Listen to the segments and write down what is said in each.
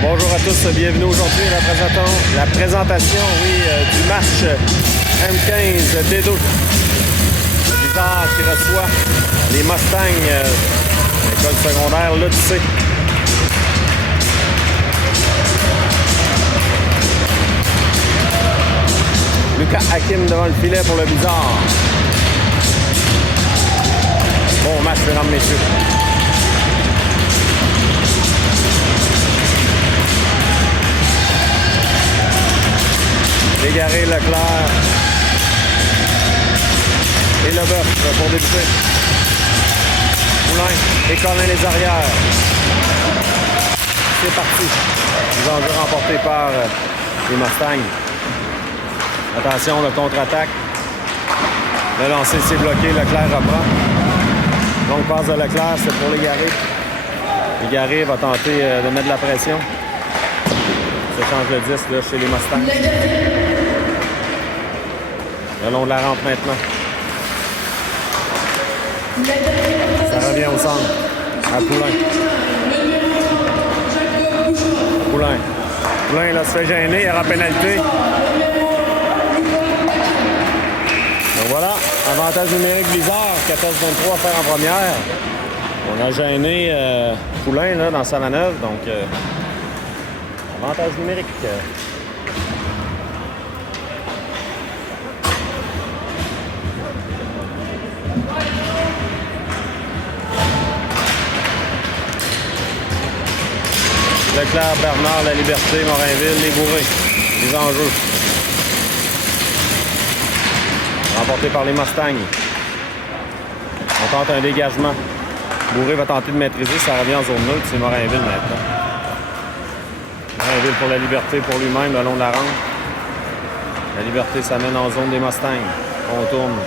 Bonjour à tous, bienvenue aujourd'hui à la présentation du match M15 D2. Bizarre qui reçoit les Mustangs l'école secondaire L'Odyssée. Lucas Hakim devant le filet pour le Bizarre. Bon match, mesdames, messieurs. Légaré, Leclerc et Leboeuf pour débuter. Poulain et Colin les arrières. C'est parti. Les enjeux remportés par les Mustangs. Attention, le contre-attaque. Le lancer s'est bloqué, Leclerc reprend. Donc passe de Leclerc, c'est pour Légaré. Légaré va tenter de mettre de la pression. Ça change le disque là, chez les Mustangs. Le long de la rampe maintenant. Ça revient au centre. À Poulain. Poulain là, se fait gêner, il y aura pénalité. Donc voilà, avantage numérique Bizarre, 14-23 à faire en première. On a gêné Poulain là, dans sa manœuvre, donc avantage numérique. Leclerc, Bernard, La Liberté, Morinville, les Bourrés. Les enjeux. Remporté par les Mustangs. On tente un dégagement. Bourré va tenter de maîtriser, ça revient en zone neutre, c'est Morinville maintenant. Morinville pour La Liberté, pour lui-même, le long de la rampe. La Liberté s'amène en zone des Mustangs. On tourne.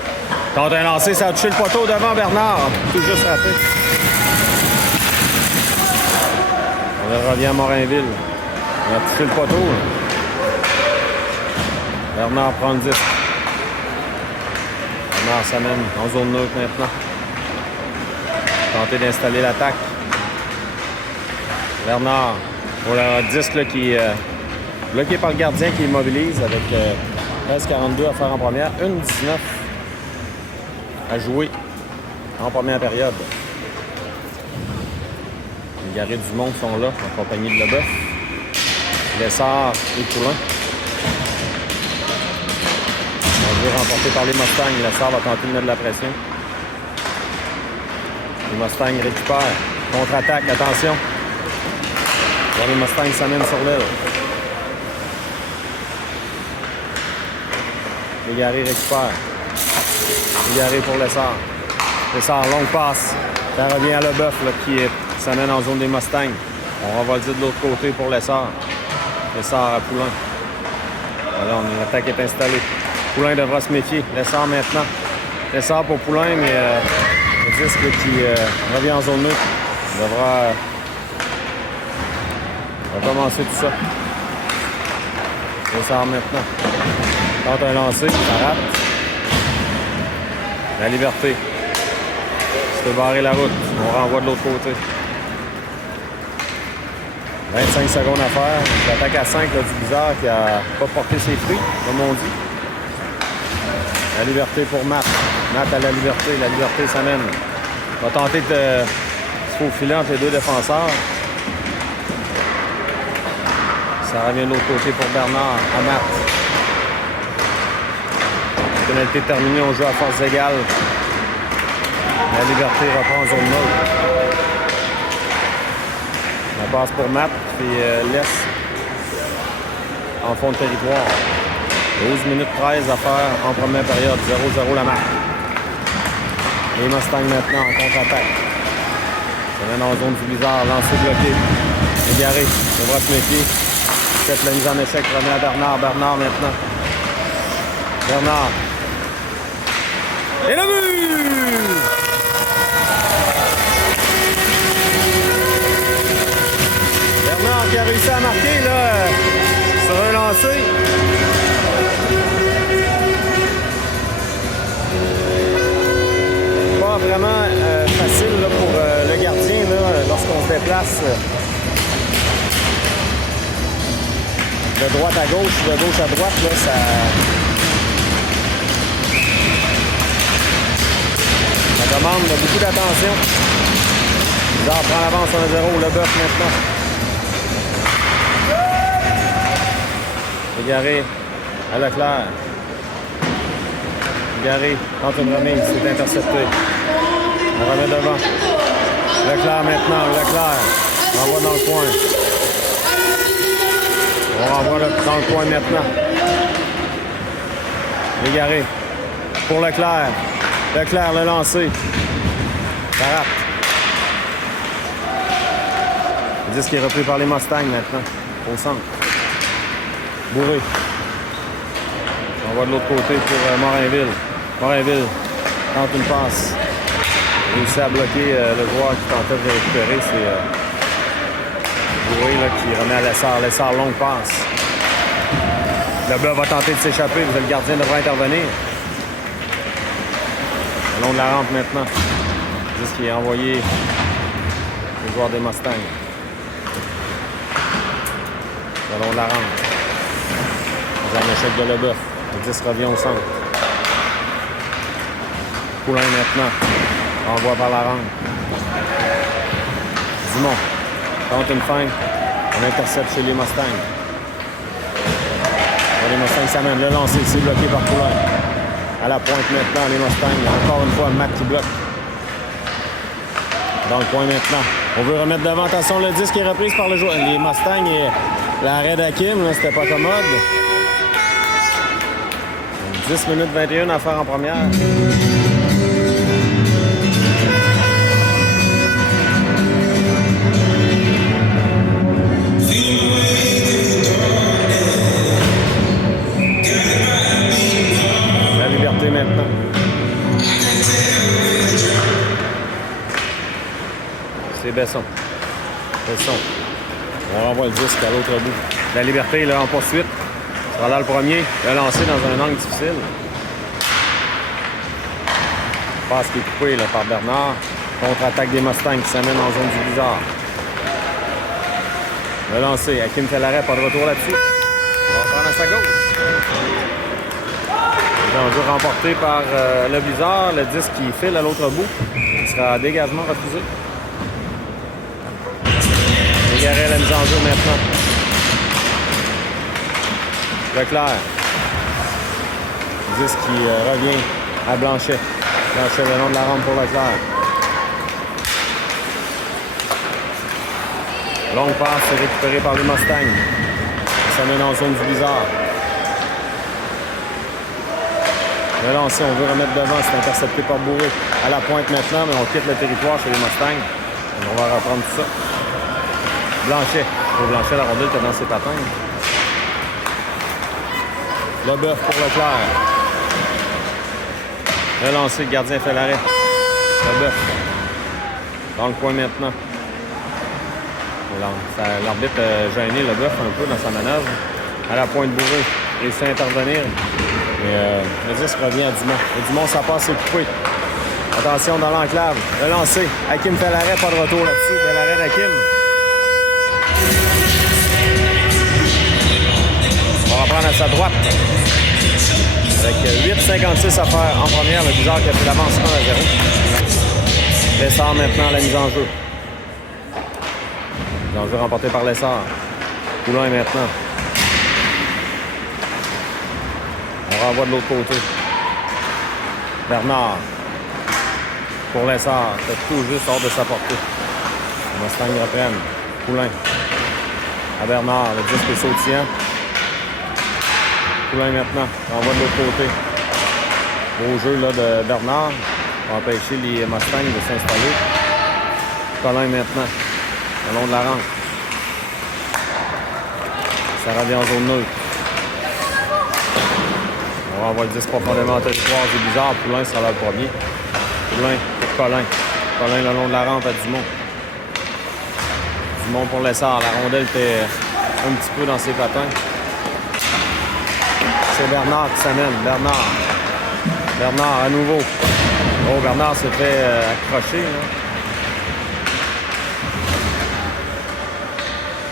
Tente un lancer, ça a touché le poteau devant Bernard. Tout juste raté. On revient à Morinville. On a touché le poteau. Bernard prend le disque. Bernard s'amène en zone neutre maintenant. Tenter d'installer l'attaque. Bernard pour le disque là, qui est bloqué par le gardien qui immobilise avec 13-42 à faire en première. 1-19 à jouer en première période. Les Garés du Monde sont là, en compagnie de Leboeuf, Lessard et Poulain. On veut remporter par les Mustangs. Lessard va tenter de mettre de la pression. Les Mustangs récupèrent. Contre-attaque, attention. Bon, les Mustangs s'amènent sur l'aile. Les Garés récupèrent. Les Garés pour Lessard. Lessard, longue passe. Ça revient à Leboeuf qui s'amène en zone des Mustangs. On va le dire de l'autre côté pour Lessard. Lessard à Poulain. Alors, l'attaque est installée. Poulain devra se méfier. Lessard maintenant. Lessard pour Poulain, mais le disque qui revient en zone neutre. Il devra recommencer tout ça. Lessard maintenant. Tente un lancer, ça rate. La Liberté. Se fait barrer la route. On renvoie de l'autre côté. 25 secondes à faire. L'attaque à 5 là, du Bizarre qui n'a pas porté ses fruits, comme on dit. La Liberté pour Matt. Matt à La Liberté. La Liberté s'amène. Va tenter de se faufiler entre les deux défenseurs. Ça revient de l'autre côté pour Bernard à Matt. Pénalité terminée, on joue à force égale. La Liberté reprend en zone neutre. On passe pour Matt, puis laisse en fond de territoire. 12 minutes 13 à faire en première période. 0-0 la marque. Les Mustangs maintenant en contre-attaque. Ça mène en zone du Bizarre. Lancé bloqué. Égaré. Devra se méfier. Peut-être la mise en échec remet à Bernard. Bernard maintenant. Bernard. Et le but! Bernard qui a réussi à marquer là, sur un lancer. Pas vraiment facile là, pour le gardien là, lorsqu'on se déplace de droite à gauche, de gauche à droite, là, ça demande beaucoup d'attention. Bizarre prend l'avance sur 1-0, Leboeuf maintenant. Égaré à Leclerc. Égaré tente une remise, c'est intercepté. On remet devant. Leclerc maintenant, Leclerc. On envoie dans le coin. On renvoie dans le coin maintenant. Égaré pour Leclerc. Leclerc le lancé. Ça rate. Le disque est repris par les Mustangs maintenant. Au centre. Bourré. On va de l'autre côté pour Morinville. Morinville tente une passe. Réussit à bloquer le joueur qui tentait de récupérer. C'est Bourré là, qui remet à Lessard. Lessard, longue passe. Leboeuf va tenter de s'échapper. Le gardien devra intervenir. Le long de la rampe maintenant. Juste qu'il est envoyé le joueur des Mustangs. Le long de la rampe. Dans un échec de Leboeuf. Le 10 revient au centre. Poulain maintenant. Envoie par la rampe. Dumont. Tente une feinte. On intercepte chez les Mustangs. Les Mustangs s'amènent. Le lancer, c'est bloqué par Poulain. À la pointe maintenant, les Mustangs. Encore une fois, Mac qui bloque. Dans le coin maintenant. On veut remettre devant. Attention, le disque est repris par le joueur. Les Mustangs et l'arrêt d'Hakim, là, c'était pas commode. 10 minutes 21 à faire en première. La liberté maintenant. C'est Besson. Besson. On renvoie le disque à l'autre bout. La liberté là, en poursuite. Sera là le premier. Le lancer dans un angle difficile. Passe qui est coupée là, par Bernard. Contre-attaque des Mustangs qui s'amène en zone du bizarre. Le lancer. Hakim fait l'arrêt. Pas de retour là-dessus. On va prendre à sa gauche. L'enjeu remporté par le Blizzard. Le disque qui file à l'autre bout. Il sera dégagement refusé. Égaré la mise en jeu maintenant. Leclerc. Le disque qui revient à Blanchet. Blanchet le long de la rampe pour Leclerc. Longue passe récupérée par les Mustangs. Ça mène en zone du Blizzard. Le lancer, on veut remettre devant, c'est intercepté par Bourré. À la pointe maintenant, mais on quitte le territoire chez les Mustangs. On va reprendre tout ça. Blanchet. Pour Blanchet, la rondelle était dans ses patins. Leboeuf pour Leclerc. Le lancer, le gardien fait l'arrêt. Leboeuf. Dans le coin maintenant. L'arbitre a gêné Leboeuf un peu dans sa manœuvre. À la pointe Bourré. Réussit à intervenir. Mais le disque revient à Dumont. Et Dumont, sa passe est coupée. Attention dans l'enclave. Le lancer. Hakim fait l'arrêt, pas de retour là-dessus. De l'arrêt d'Hakim. On va reprendre à sa droite. Avec 8,56 à faire en première, le Blizzard qui a pris l'avance 1-0. Lessard maintenant la mise en jeu. Mise en jeu remporté par Lessard. Poulain maintenant. On renvoie de l'autre côté. Bernard. Pour Lessard. C'est tout juste hors de sa portée. Les Mustangs reprennent. Poulain. À Bernard. Le disque est sautillant. Poulain maintenant. On va de l'autre côté. Beau jeu là, de Bernard. On va empêcher les Mustangs de s'installer. Colin maintenant. Le long de la rampe. Ça revient en zone neutre. On renvoie le disque profondément au territoire du Blizzard. Poulain sera là le premier. Poulain pour Colin. Colin le long de la rampe à Dumont. Dumont pour Lessard. La rondelle était un petit peu dans ses patins. C'est Bernard qui s'amène. Bernard. Bernard à nouveau. Oh, Bernard s'est fait accrocher.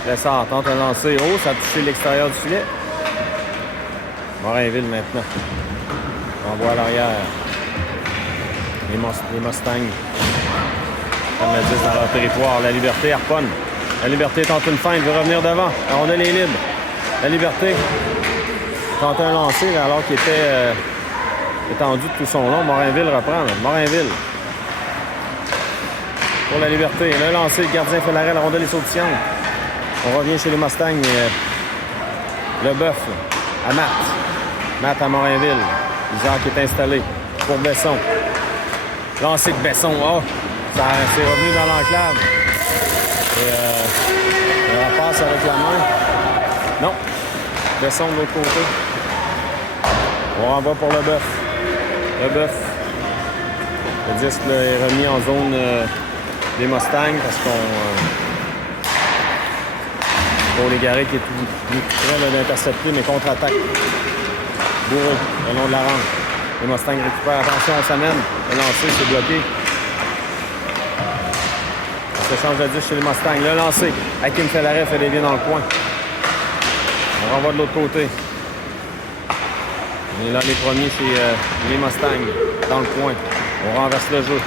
Là. Lessard tente un lancer. Oh, ça a touché l'extérieur du filet. Morinville maintenant. Envoie à l'arrière. Les Mustangs. Comme le 10 dans leur territoire. La Liberté harponne. La Liberté tente une feinte, veut revenir devant. La rondelle est libre. La Liberté tente un lancer alors qu'il était étendu de tout son long. Morinville reprend. Morinville. Pour la Liberté. Le lancer, le gardien fait l'arrêt, la rondelle est sautillante. On revient chez les Mustangs. Le bœuf à Matt. Matt à Morinville. Isaac qui est installé pour Besson. Lancer de Besson. Oh! Ça c'est revenu dans l'enclave. Et la passe avec la main. Non. Besson de l'autre côté. On renvoie pour le bœuf. Le bœuf. Le disque là, est remis en zone des Mustangs parce qu'on... pour Légaré qui est tout près d'intercepter, mais contre-attaque. Bourreau, le long de la rampe. Les Mustangs récupèrent. Attention, on s'amène. Le lancer, c'est bloqué. On se change de 10 chez les Mustangs. Le lancer. Hakim fait l'arrêt, fait des vies dans le coin. On renvoie de l'autre côté. On est là les premiers chez les Mustangs. Dans le coin. On renverse le jeu.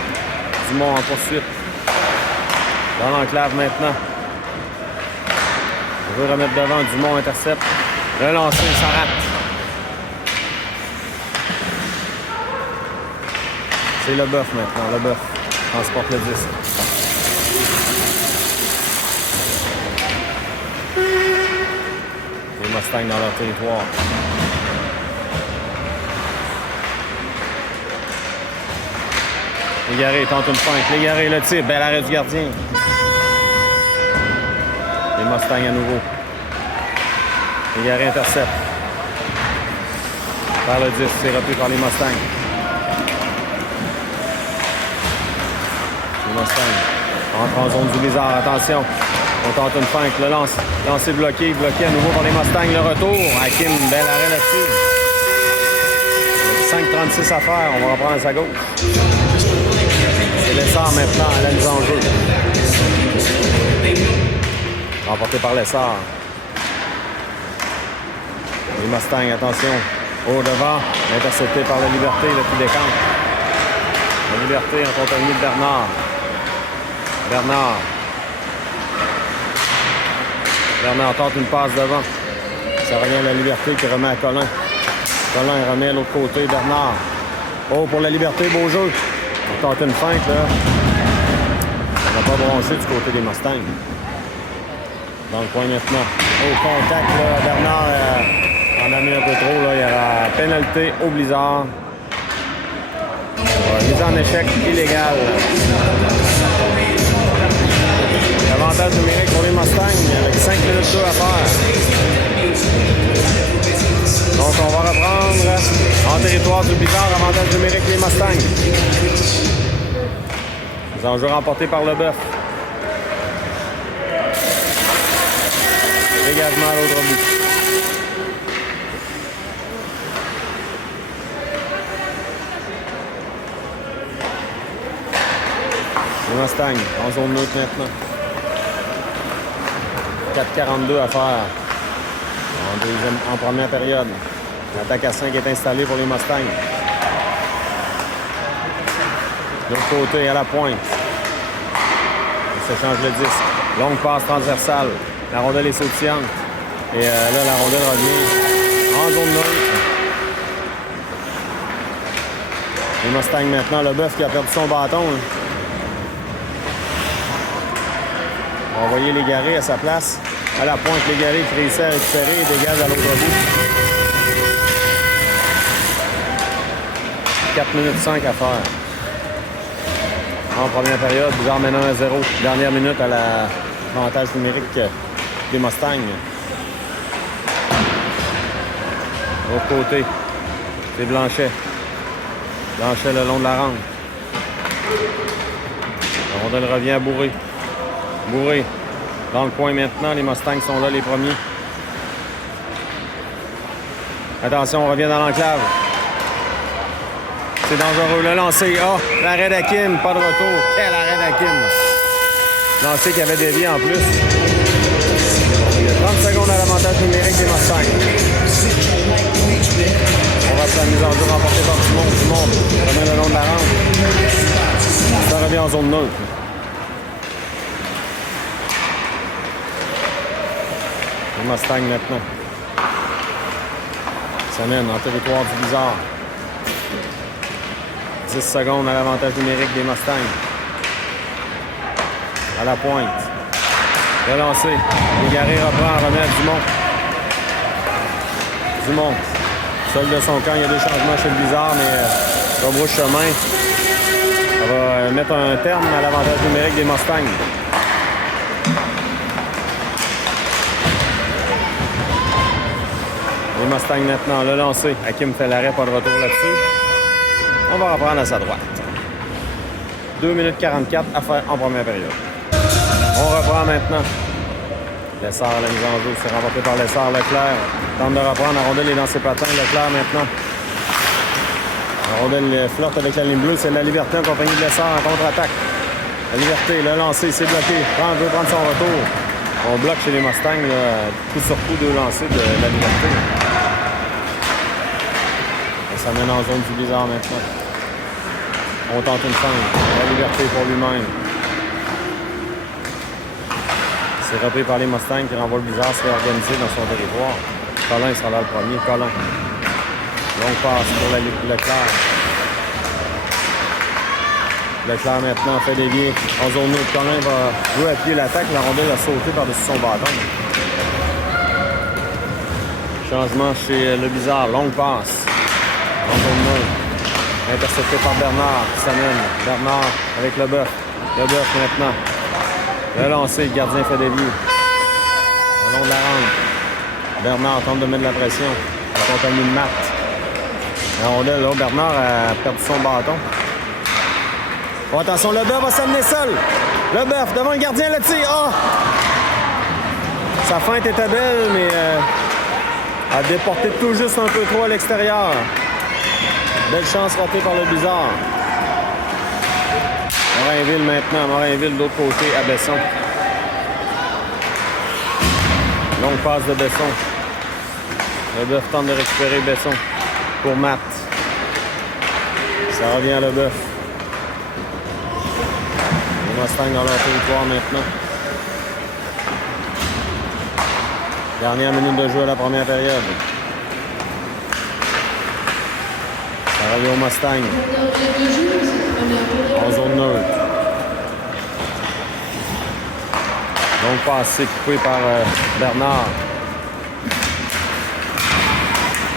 Dumont en poursuite. Dans l'enclave maintenant. On veut remettre devant. Dumont intercepte. Le lancer, ça rate. C'est le bœuf maintenant. Le bœuf transporte le disque. Les Mustangs dans leur territoire. Légaré tente une feinte. Légaré le tire. Bel arrêt du gardien. Les Mustangs à nouveau. Légaré intercepte. Par le 10, c'est repris par les Mustangs. Les Mustangs entrent en zone du blizzard. Attention. On tente une feinte. Le lance. Lancé bloqué. Bloqué à nouveau par les Mustangs. Le retour. Hakim, bel arrêt là-dessus. 5,36 à faire. On va reprendre à sa gauche. C'est Lessard maintenant à la mise en jeu. Remporté par Lessard. Les Mustangs, attention. Au devant, intercepté par la Liberté, le qui décante. La Liberté en compagnie de Bernard. Bernard tente une passe devant. Ça revient à la Liberté qui remet à Colin. Colin remet à l'autre côté. Bernard. Oh, pour la Liberté, beau jeu. On tente une feinte, là. On n'a pas branché du côté des Mustangs. Dans le coin maintenant. Au contact, là, Bernard en a mis un peu trop. Là. Il y aura pénalité au blizzard. Mise en échec illégale. Avantage numérique pour les Mustangs avec 5 minutes 2 à faire. Donc on va reprendre en territoire du blizzard. Avantage numérique les Mustangs. Les enjeux remportés par le bœuf. Dégagement à l'autre bout. Les Mustangs en zone neutre maintenant. 4,42 à faire en première période. L'attaque à 5 est installée pour les Mustangs. De l'autre côté, à la pointe. Il s'échange le disque. Longue passe transversale. La rondelle est sautillante. Et là, la rondelle revient en zone neutre. Les Mustangs maintenant. Le bœuf qui a perdu son bâton. Hein. On va envoyer Légaré à sa place. À la pointe, Légaré qui réussit à récupérer et dégage à l'autre bout. 4 minutes 5 à faire. En première période, Bizarre mène 1-0. Dernière minute à l'avantage numérique des Mustangs. De l'autre côté, c'est Blanchet. Blanchet le long de la rampe. La rondelle revient à Bourré. Bourré. Dans le coin maintenant, les Mustangs sont là, les premiers. Attention, on revient dans l'enclave. C'est dangereux, le lancer. Ah, l'arrêt d'Hakim, pas de retour. Quel arrêt d'Hakim. Lancé qui avait dévié en plus. en zone neutre. Les Mustangs maintenant. Ça mène en territoire du Blizzard. 10 secondes à l'avantage numérique des Mustangs. À la pointe. Relancé. Légaré reprend, remet Dumont. Seul de son camp, il y a des changements chez le Blizzard, mais rebrousse chemin. Ça va mettre un terme à l'avantage numérique des Mustangs. Les Mustangs maintenant, le lancer. Hakim fait l'arrêt, pas de retour là-dessus. On va reprendre à sa droite. 2 minutes 44 à faire en première période. On reprend maintenant. Lessard à la mise en jeu, c'est remporté par Lessard. Leclerc tente de reprendre. La rondelle est dans ses patins. Leclerc maintenant. La rondelle flotte avec la ligne bleue. C'est la Liberté en compagnie de Lessard en contre-attaque. La Liberté, le lancer, c'est bloqué. Veut prendre son retour. On bloque chez les Mustangs, là, coup sur coup, 2 lancers de la Liberté. Et ça mène en zone du Blizzard maintenant. On tente une feinte. La Liberté pour lui-même. C'est repris par les Mustangs qui renvoient le Blizzard, se fait organiser dans son territoire. Colin sera là le premier. Colin. Longue passe pour Leclerc. Leclerc maintenant fait dévier en zone neutre. Colin va jouer à pied l'attaque. La rondelle a sauté par-dessus son bâton. Changement chez le Blizzard. Longue passe. En zone neutre. Intercepté par Bernard qui s'amène. Bernard avec Leboeuf. Leboeuf maintenant. Le lancer, le gardien fait dévier. Le long de la rampe. Bernard tente de mettre de la pression. Accompagné de Matt. La rondelle, là, Bernard a perdu son bâton. Oh, attention, Leboeuf va s'amener seul. Leboeuf devant le gardien, le tir. Oh! Sa feinte était belle, mais a déporté tout juste un peu trop à l'extérieur. Belle chance ratée par le Blizzard. Morinville maintenant. Morinville de l'autre côté à Besson. Longue passe de Besson. Leboeuf tente de récupérer Besson pour Matt. Ça revient à Leboeuf. Les Mustangs dans leur territoire maintenant. Dernière minute de jeu à la première période. Ça revient aux Mustangs. En zone neutre. Donc passé coupé par Bernard.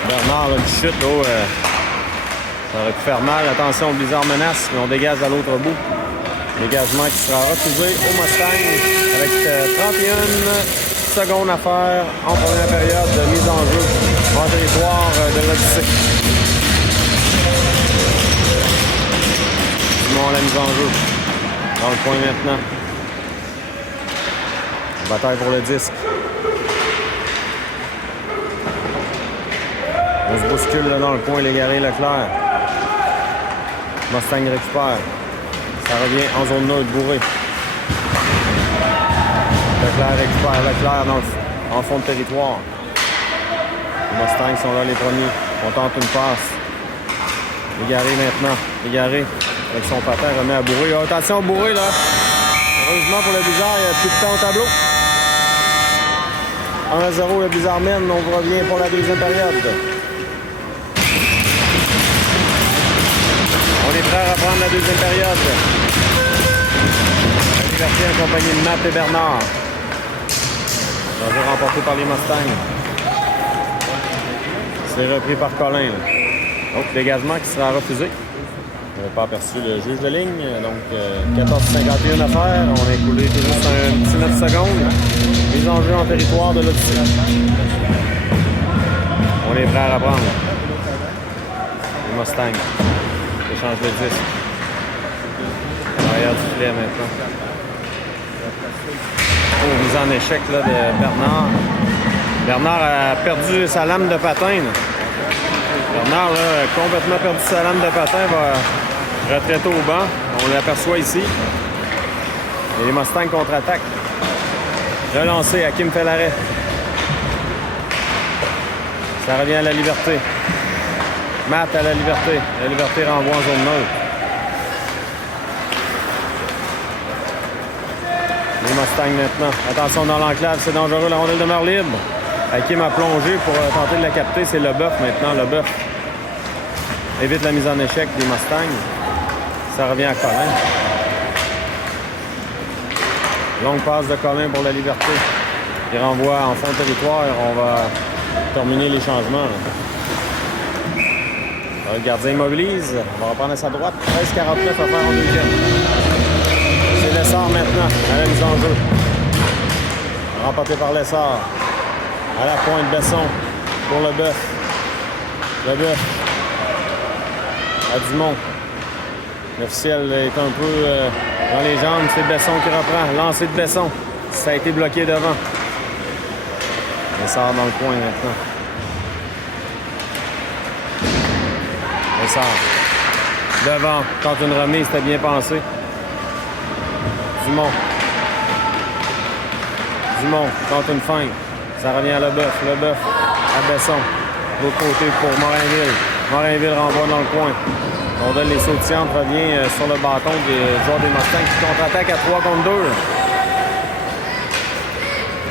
Bernard, là, du chute, oh, ça aurait pu faire mal. Attention, Blizzard menace, mais on dégage à l'autre bout. Dégagement qui sera refusé au Mustang avec 31 secondes à faire en première période de mise en jeu en territoire de l'Odyssée. La mise en jeu. Dans le coin maintenant. Bataille pour le disque. On se bouscule là dans le coin, Légaré, Leclerc. Mustang récupère. Ça revient en zone neutre, bourré. Leclerc récupère. Leclerc en fond de territoire. Les Mustangs sont là les premiers. On tente une passe. Légaré maintenant. Légaré. Avec son patin, remet à Bourré. Oh, attention, Bourré, là. Heureusement pour le Blizzard, il n'y a plus de temps au tableau. 1-0, le Blizzard mène. On revient pour la deuxième période. On est prêt à reprendre la deuxième période. La Liberté en compagnie de Matt et Bernard. L'enjeu remporté par les Mustangs. C'est repris par Colin. Donc, dégagement qui sera refusé. On n'a pas aperçu le juge de ligne. Donc, 14,51 à faire. On a écoulé tout juste un petit 9 secondes. Mise en jeu en territoire de l'Odyssée. On est prêt à reprendre. Les Mustangs. Échange de disque. Derrière du filet maintenant. Oh, mise en échec là, de Bernard. Bernard a perdu sa lame de patin. Là. Bernard là, a complètement perdu sa lame de patin. Va retraiter au banc. On l'aperçoit ici. Et les Mustangs contre-attaquent. Relancé. Hakim fait l'arrêt. Ça revient à la Liberté. Matt à la Liberté. La Liberté renvoie en zone neutre. Les Mustangs maintenant. Attention dans l'enclave, c'est dangereux. La rondelle demeure libre. Hakim a plongé pour tenter de la capter. C'est Leboeuf maintenant. Leboeuf évite la mise en échec des Mustangs. Ça revient à Collin. Longue passe de Collin pour la Liberté. Il renvoie en fond de territoire. On va terminer les changements. Le gardien immobilise. On va reprendre à sa droite. 13-49 à faire en deuxième. C'est Lessard maintenant à la mise en jeu. Remporté par Lessard. À la pointe, Besson pour Leboeuf. Leboeuf à Dumont. L'officiel est un peu dans les jambes. C'est Besson qui reprend. Lancé de Besson. Ça a été bloqué devant. Lessard dans le coin maintenant. Lessard. Devant. Tente une remise. C'était bien pensé. Dumont. Dumont tente une feinte. Ça revient à Leboeuf. Leboeuf à Besson. De l'autre côté pour Morinville. Morinville renvoie dans le coin. On donne les sauts de centre, revient sur le bâton des joueurs des Mustangs qui contre-attaque à 3 contre 2.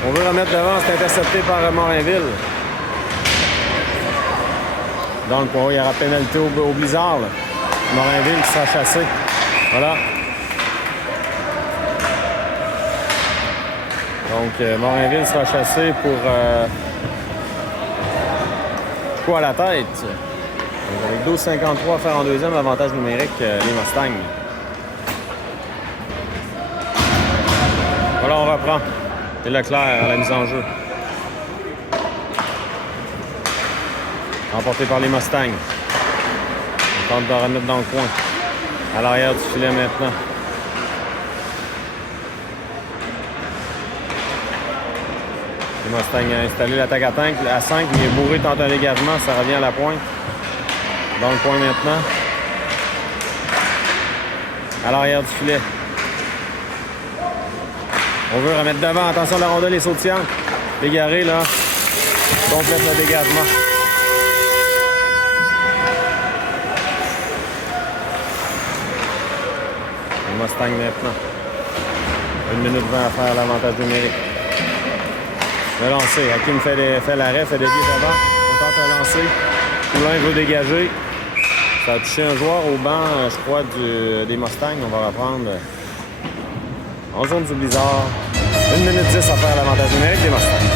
On veut remettre devant, c'est intercepté par Morinville. Dans le coin, il y aura pénalité au Blizzard. Là. Morinville qui sera chassé. Voilà. Donc, Morinville sera chassé pour coup à la tête. Donc, avec 12,53 à faire en deuxième, avantage numérique, les Mustangs. Voilà, on reprend. C'est Leclerc à la mise en jeu. Remporté par les Mustangs. On tente de remettre dans le coin. À l'arrière du filet maintenant. Les Mustangs a installé l'attaque à 5. Il est bourré, tente un dégagement. Ça revient à la pointe. Dans le coin maintenant. À l'arrière du filet. On veut remettre devant. Attention, la rondelle est sautillante. Égaré, là. Complète le dégagement. Les Mustangs maintenant. 1 minute 20 à faire l'avantage numérique. Le lancer. Hakim fait l'arrêt, fait des pieds devant. On tente un lancer. Poulain veut dégager. Ça a touché un joueur au banc, je crois, des Mustangs. On va reprendre en zone du Blizzard. 1 minute 10 à faire l'avantage numérique des Mustangs.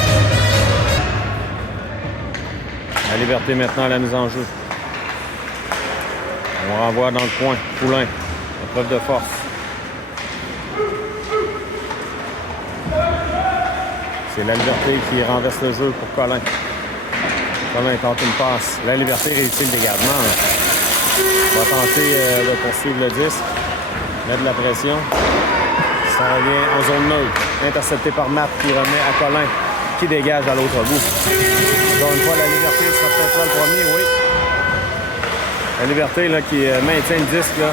La Liberté maintenant à la mise en jeu. On renvoie dans le coin. Poulain. Preuve de force. C'est la Liberté qui renverse le jeu pour Collin. Collin tente une passe. La Liberté réussit le dégagement. On va tenter de poursuivre le disque. Mettre de la pression. Ça revient en zone neutre. Intercepté par Matt qui remet à Collin qui dégage à l'autre bout. Encore une fois, la Liberté sera peut-être là le premier, oui. La Liberté là, qui maintient le disque. Là.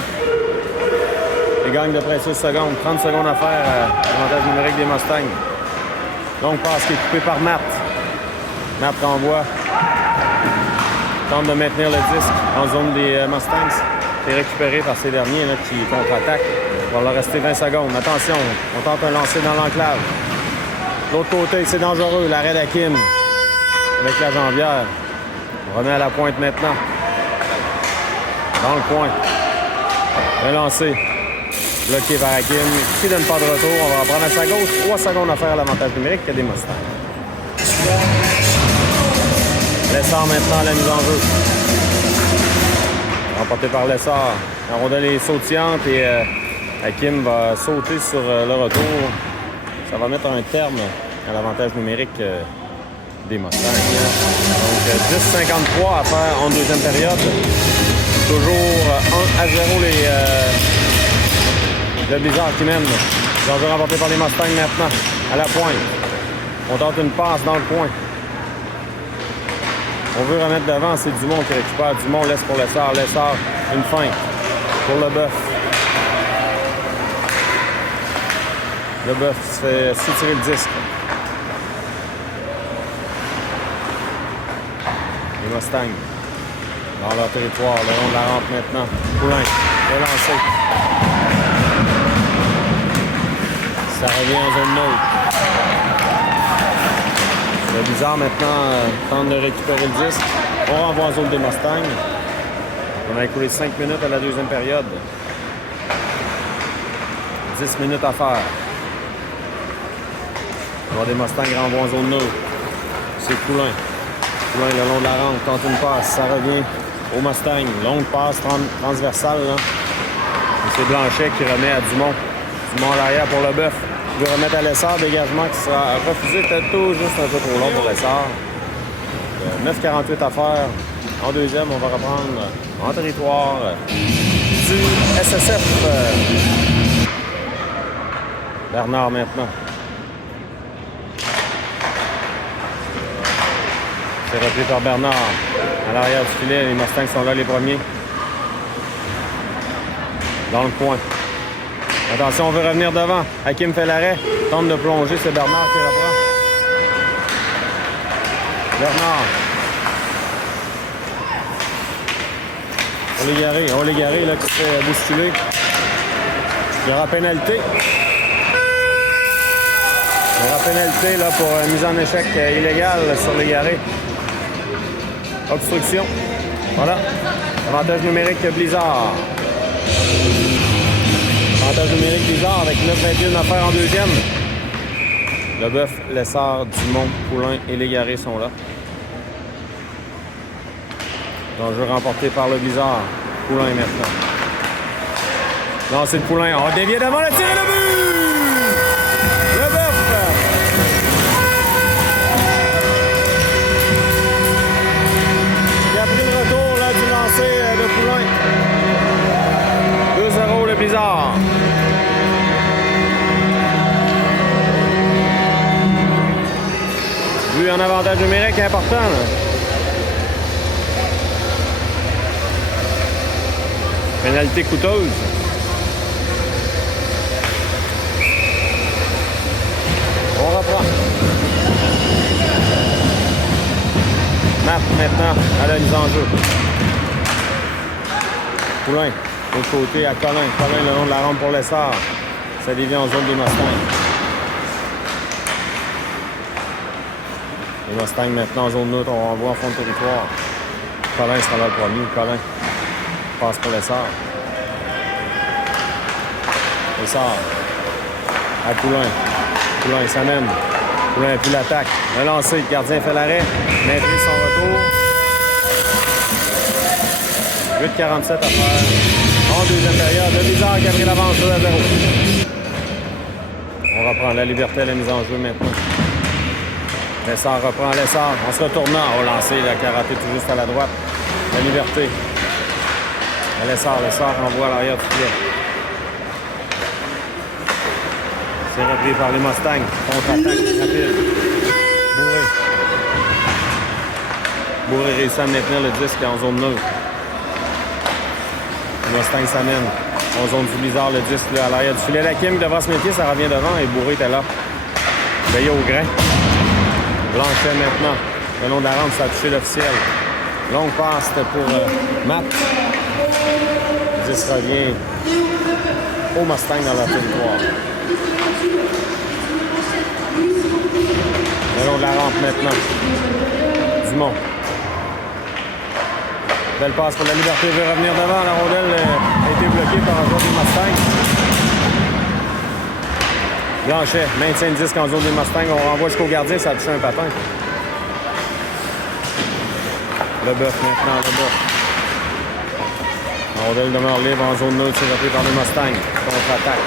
Et gagne de près 6 secondes. 30 secondes à faire l'avantage numérique des Mustangs. Donc passe qui est coupé par Matt. Matt renvoie. Tente de maintenir le disque en zone des Mustangs. C'est récupéré par ces derniers là, qui contre-attaquent. Il va leur rester 20 secondes. Attention, on tente un lancer dans l'enclave. De l'autre côté, c'est dangereux. L'arrêt d'Hakim avec la jambière. On remet à la pointe maintenant. Dans le coin. Le lancer. Bloqué par Hakim. Qui donne pas de retour. On va reprendre à sa gauche. 3 secondes à faire l'avantage numérique que des Mustangs. Lessard maintenant à la mise en jeu. Remporté par Lessard. La rondelle est sautillante et Hakim va sauter sur le retour. Ça va mettre un terme à l'avantage numérique des Mustangs. Donc 10,53 à faire en deuxième période. Toujours 1-0 le Blizzard qui mène. Danger remporté par les Mustangs maintenant. À la pointe. On tente une passe dans le coin. On veut remettre devant, c'est Dumont qui récupère. Dumont laisse pour Lessard. Lessard, une feinte pour Leboeuf. Leboeuf se fait s'étirer le disque. Les Mustangs dans leur territoire, le long de la rampe maintenant. Poulain, relancé. Ça revient en zone neutre. C'est bizarre maintenant, tente de récupérer le disque. On renvoie en zone des Mustangs. On a écoulé 5 minutes à la deuxième période. 10 minutes à faire. On va des Mustangs renvoient en zone neutre. C'est Poulain. Poulain le long de la rampe, tente une passe. Ça revient au Mustang. Longue passe transversale. Là. C'est Blanchet qui remet à Dumont. Dumont à l'arrière pour Leboeuf. Il veut remettre à Lessard. Dégagement qui sera refusé. Peut-être tout juste un peu trop long pour Lessard. 9,48 à faire. En deuxième, on va reprendre en territoire du SSF. Bernard maintenant. C'est repris par Bernard. À l'arrière du filet, les Mustangs sont là les premiers. Dans le coin. Attention, on veut revenir devant. Hakim fait l'arrêt. Tente de plonger, c'est Bernard qui reprend. Bernard. On l'égaré, là, qui se fait bousculer. Il y aura pénalité. Il y aura pénalité là, pour mise en échec illégale sur l'égaré. Obstruction. Voilà. Avantage numérique Blizzard. Avantage numérique Blizzard avec 9,21 à faire en deuxième. Leboeuf, Lessard, Dumont, Poulain et Légaré sont là. L'enjeu remporté par le Blizzard. Poulain maintenant. Non, c'est le Poulain. On dévie devant le tir et le but! Leboeuf! Il a pris le retour là, du lancer de Poulain. 2-0 le Blizzard. But en avantage numérique important. Là. Pénalité coûteuse. On reprend. Matt maintenant à la mise en jeu. Poulain, de l'autre côté à Colin. Colin le long de la rampe pour Lessard. Ça dévie en zone des Mustangs. Les Mustangs maintenant en zone neutre, on renvoie en fond de territoire. Colin sera là le premier. Colin passe pour Lessard. Lessard. À Poulain. Poulain s'amène. Poulain appuie l'attaque. Le lancer. Le gardien fait l'arrêt. Maîtrise son retour. 8,47 à faire. En deuxième période. Le Blizzard qui a pris l'avance 2-0. On reprend la liberté à la mise en jeu maintenant. Lessard reprend Lessard. En se retournant. Au lancer. La karaté tout juste à la droite. La liberté. Lessard renvoie à l'arrière du filet. C'est repris par les Mustangs. Contre-attaque rapide. Bourré réussit à maintenir le disque en zone neutre. Les Mustangs s'amènent. En zone du Blizzard, le disque là, à l'arrière du filet. La Kim devra se métier, ça revient devant et Bourré était là. Payé au grain. Blanchet maintenant. Le long de la rampe, ça a touché l'officiel. Longue passe, c'était pour Matt. Le disque revient au Mustang dans la territoire. Le long de la rampe maintenant. Dumont. Belle passe pour la liberté. Il veut revenir devant. La rondelle a été bloquée par un joueur des Mustangs. Blanchet maintient le disque en zone des Mustangs. On renvoie jusqu'au gardien. Ça a touché un patin. Leboeuf maintenant. Leboeuf. La rondelle demeure libre en zone neutre. C'est repris par les Mustangs. Contre-attaque.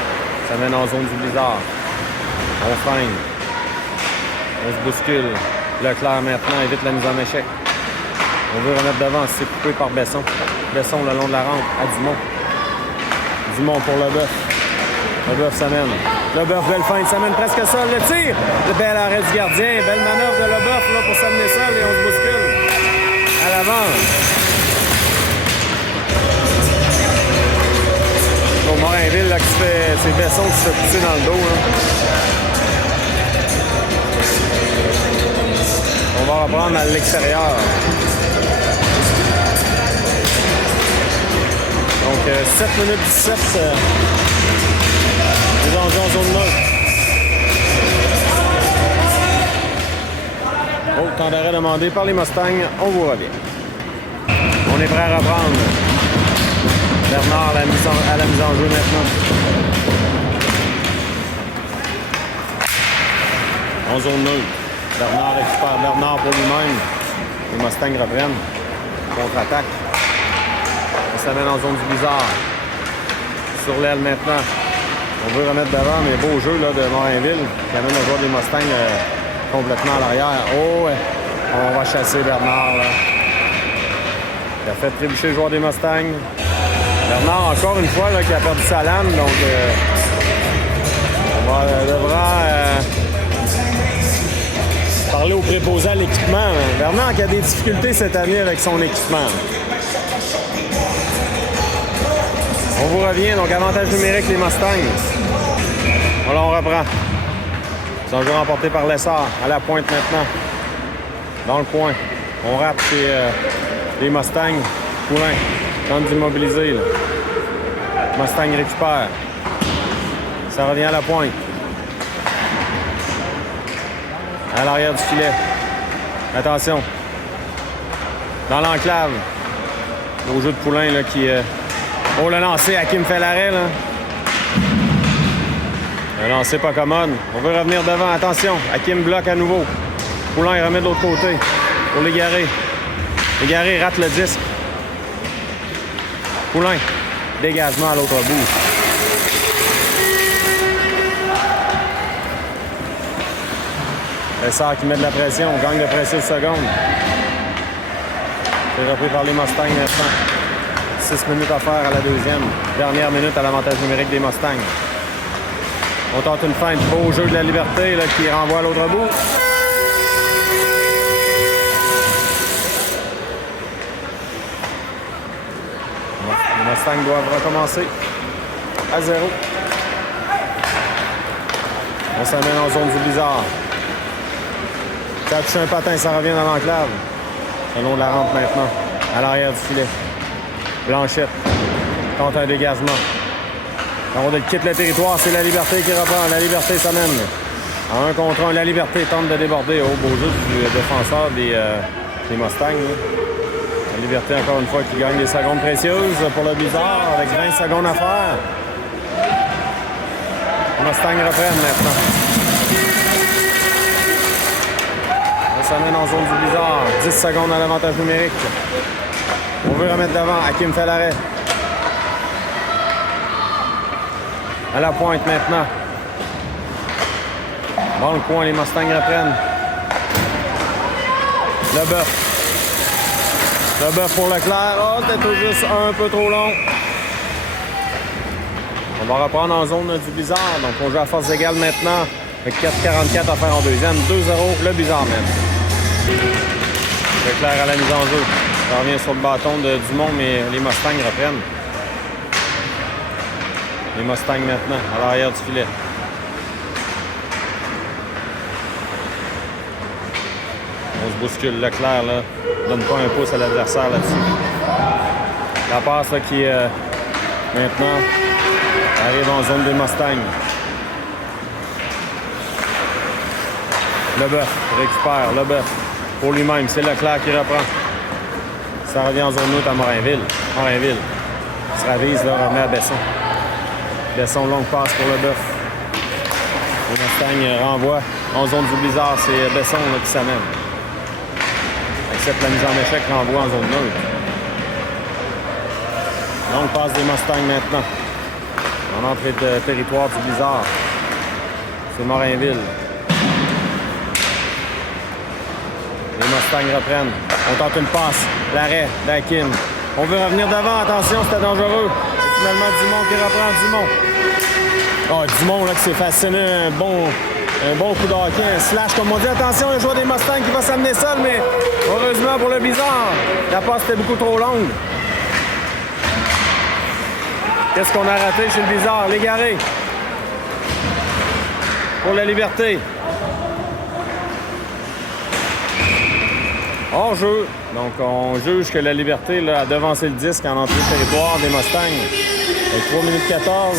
Ça mène en zone du Blizzard. On freine. On se bouscule. Leclerc maintenant évite la mise en échec. On veut remettre devant. C'est coupé par Besson. Besson le long de la rampe à Dumont. Dumont pour Leboeuf. Leboeuf s'amène. Leboeuf, belle fin de semaine, presque seul. Le tir. Le bel arrêt du gardien. Belle manœuvre de Leboeuf là, pour s'amener seul et on se bouscule. À l'avant. Au Morinville, là, qui se fait. C'est Besson qui se fait pousser dans le dos. Là. On va reprendre à l'extérieur. Donc, 7 minutes 17. Les enjeux en zone neutre. Temps d'arrêt demandé par les Mustangs. On vous revient. On est prêt à reprendre. Bernard à la mise en jeu maintenant. En zone neutre. Bernard récupère Bernard pour lui-même. Les Mustangs reprennent. Contre-attaque. On s'amène en zone du Blizzard. Sur l'aile maintenant. On veut remettre devant, mais beau jeu là, de Morinville qui amène le joueur des Mustangs complètement à l'arrière. Oh, ouais. On va chasser Bernard. Là. Il a fait trébucher le joueur des Mustangs. Bernard, encore une fois, là, qui a perdu sa lame. Donc, on devra parler au préposé à l'équipement. Bernard qui a des difficultés cette année avec son équipement. On vous revient, donc avantage numérique les Mustangs. Voilà, on reprend. C'est un jeu remporté par Lessard. À la pointe maintenant. Dans le coin. On rate chez les Mustangs. Poulain tente d'immobiliser. Mustang récupère. Ça revient à la pointe. À l'arrière du filet. Attention. Dans l'enclave. Au jeu de Poulain là, qui... Oh, le lancer, Hakim fait l'arrêt, là. Le lancer pas commode. On veut revenir devant. Attention, Hakim bloque à nouveau. Poulain, il remet de l'autre côté pour l'égarer. L'égarer rate le disque. Poulain, dégagement à l'autre bout. Lessard qui met de la pression. On gagne de pression seconde. C'est repris par les Mustangs maintenant. 6 minutes à faire à la deuxième. Dernière minute à l'avantage numérique des Mustangs. On tente une feinte. Beau jeu de la liberté là, qui renvoie à l'autre bout. Les Mustangs doivent recommencer à 0. On s'amène en zone du Blizzard. Ça a touché un patin, ça revient dans l'enclave. Le long de la rampe maintenant. À l'arrière du filet. Blanchette tente un dégagement. La rondelle quitte le territoire, c'est la Liberté qui reprend. La Liberté s'amène. En 1 contre 1, la Liberté tente de déborder. Oh, beau jeu du défenseur des Mustangs. La Liberté, encore une fois, qui gagne des secondes précieuses pour le Blizzard avec 20 secondes à faire. Les Mustangs reprennent maintenant. On s'amène en zone du Blizzard. 10 secondes à l'avantage numérique. On veut remettre devant. Hakim fait l'arrêt. À la pointe maintenant. Dans le coin, les Mustangs reprennent. Le bœuf pour Leclerc. Oh, c'était tout juste un peu trop long. On va reprendre en zone du Blizzard. Donc, on joue à force égale maintenant. Avec 4,44 à faire en deuxième. 2-0, le Blizzard même. Leclerc à la mise en jeu. Ça revient sur le bâton de Dumont, mais les Mustangs reprennent. Les Mustangs maintenant, à l'arrière du filet. On se bouscule. Leclerc, là, donne pas un pouce à l'adversaire là-dessus. La passe là, qui, maintenant, arrive en zone des Mustangs. Leboeuf récupère. Leboeuf pour lui-même. C'est Leclerc qui reprend. Ça revient en zone neutre à Morinville. Morinville se ravise, là, remet à Besson. Besson, longue passe pour Leboeuf. Le Mustang renvoie en zone du Blizzard. C'est Besson là, qui s'amène. Accepte la mise en échec, renvoie en zone neutre. Longue passe des Mustangs maintenant. En entrée de territoire du Blizzard. C'est Morinville. Les Mustangs reprennent. On tente une passe. L'arrêt d'Hakim. On veut revenir devant. Attention, c'était dangereux. C'est finalement Dumont qui reprend. Dumont. Oh, Dumont là, qui s'est fasciné un bon coup de hockey. Un slash, comme on dit. Attention, le joueur des Mustangs qui va s'amener seul, mais heureusement pour le Blizzard, la passe était beaucoup trop longue. Qu'est-ce qu'on a raté chez le Blizzard? Légaré. Pour la Liberté. Hors jeu. Donc, on juge que la Liberté là, a devancé le disque en entrée de territoire des Mustangs. Avec 3 minutes 14.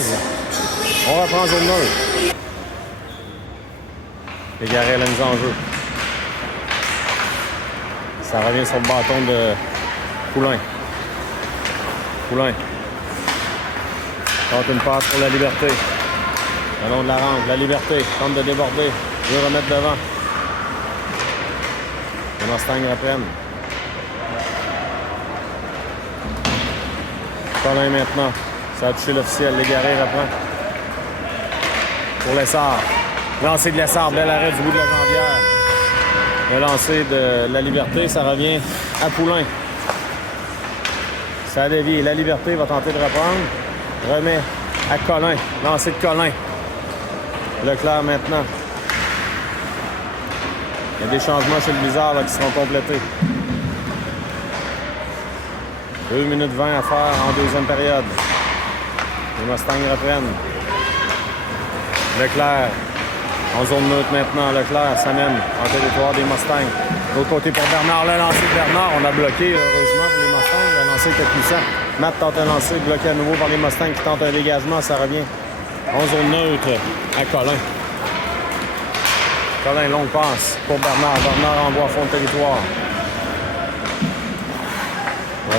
On reprend zone neutre. Légaré à la mise en jeu. Ça revient sur le bâton de Poulain. Poulain. Tente une passe pour la Liberté. Le long de la rampe, la Liberté. Tente de déborder. Veut remettre devant. Les Mustangs reprennent. Colin maintenant. Ça a touché l'officiel. Légaré reprend. Pour Lessard. Lancer de Lessard. Bel arrêt du bout de la jambière. Le lancer de la Liberté. Ça revient à Poulain. Ça a dévié. La Liberté va tenter de reprendre. Remet à Colin. Lancer de Colin. Leclerc maintenant. Il y a des changements chez le Blizzard là, qui seront complétés. 2 minutes 20 à faire en deuxième période. Les Mustangs reprennent. Leclerc en zone neutre maintenant. Leclerc s'amène en territoire des Mustangs. De l'autre côté pour Bernard. Le lancer de Bernard. On a bloqué heureusement pour les Mustangs. Le lancer était puissant. Matt tente un lancer bloqué à nouveau par les Mustangs qui tentent un dégagement. Ça revient en zone neutre à Colin. Colin, longue passe pour Bernard. Bernard envoie à fond de territoire.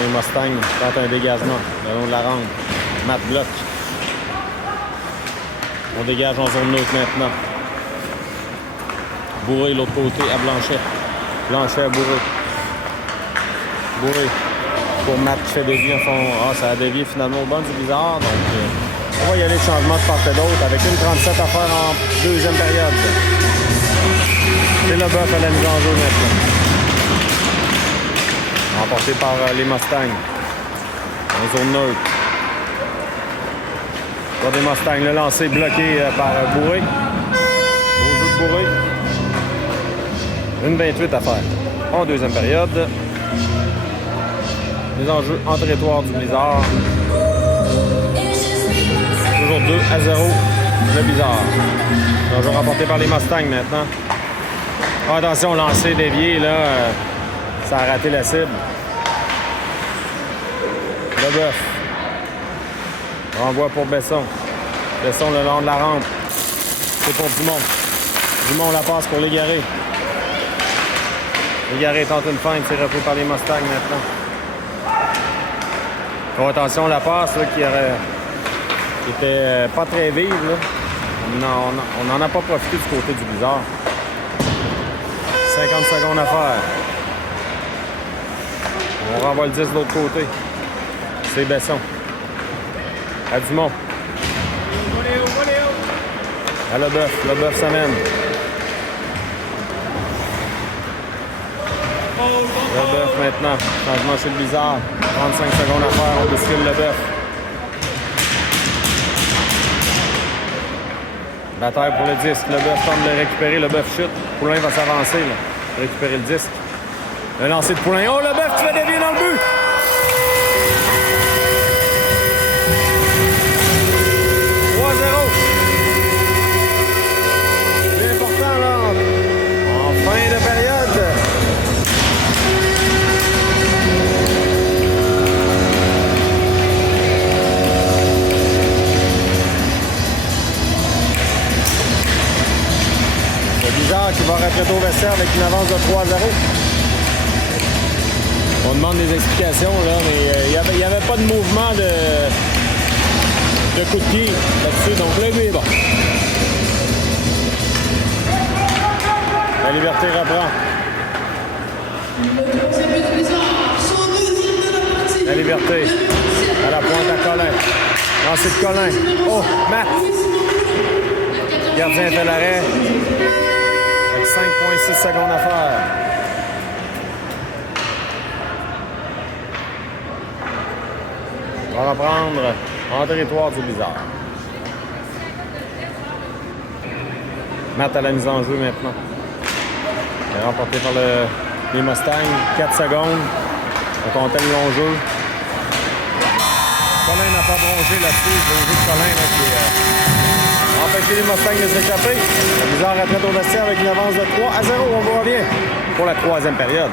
Les Mustangs tentent un dégagement le long de la rampe. Matt bloque. On dégage en zone neutre maintenant. Bourré, l'autre côté, à Blanchet. Blanchet à Bourré. Bourré. Pour Matt qui fait dévier en fond. Ah, ça a dévié finalement au banc du Blizzard. Donc, on va y aller de changement de part et d'autre avec une 37 à faire en deuxième période. C'est Leboeuf à la mise en jeu maintenant. Remporté par les Mustangs. En zone neutre. Pour des Mustangs, le lancer bloqué par Bourré. Au jeu de Bourré. Une 28 à faire en deuxième période. Les enjeux en territoire du Blizzard. Toujours 2-0 le Blizzard. Enjeu remporté par les Mustangs maintenant. Oh, attention, lancer dévié, là. Ça a raté la cible. Leboeuf. Renvoi pour Besson. Besson le long de la rampe. C'est pour Dumont. Dumont la passe pour Légaré. Légaré tente une feinte, c'est repris par les Mustangs maintenant. Faut attention, la passe là, qui était pas très vive. Là. On n'en a pas profité du côté du Blizzard. 50 secondes à faire. On renvoie le 10 de l'autre côté. C'est Besson. À Dumont. À Leboeuf. Leboeuf s'amène. Leboeuf maintenant. Changement chez le Blizzard. 35 secondes à faire. On bouscule Leboeuf. Bataille pour le disque. Leboeuf tente de le récupérer. Leboeuf chute. Poulain va s'avancer. Récupérer le disque. Le lancer de Poulain. Oh, Leboeuf qui fait dévier dans le but! C'est important, là. En fin de période. C'est bizarre qu'il va retraiter au vestiaire avec une avance de 3-0. On demande des explications, là, mais il n'y avait pas de mouvement de coup de pied là-dessus. Donc le but est bon. La Liberté reprend. La Liberté. À la pointe à Colin. Lancé de Colin. Oh, Matt. Gardien fait l'arrêt. Avec 5,6 secondes à faire. On va reprendre en territoire du Blizzard. Matt à la mise en jeu maintenant. Il est remporté par les Mustangs. 4 secondes. On comptait le long jeu. Colin n'a pas bronché là-dessus. C'est le jeu de Colin là, qui a empêché les Mustangs de s'échapper. Le Blizzard retraite au vestiaire avec une avance de 3-0. On vous revient pour la troisième période.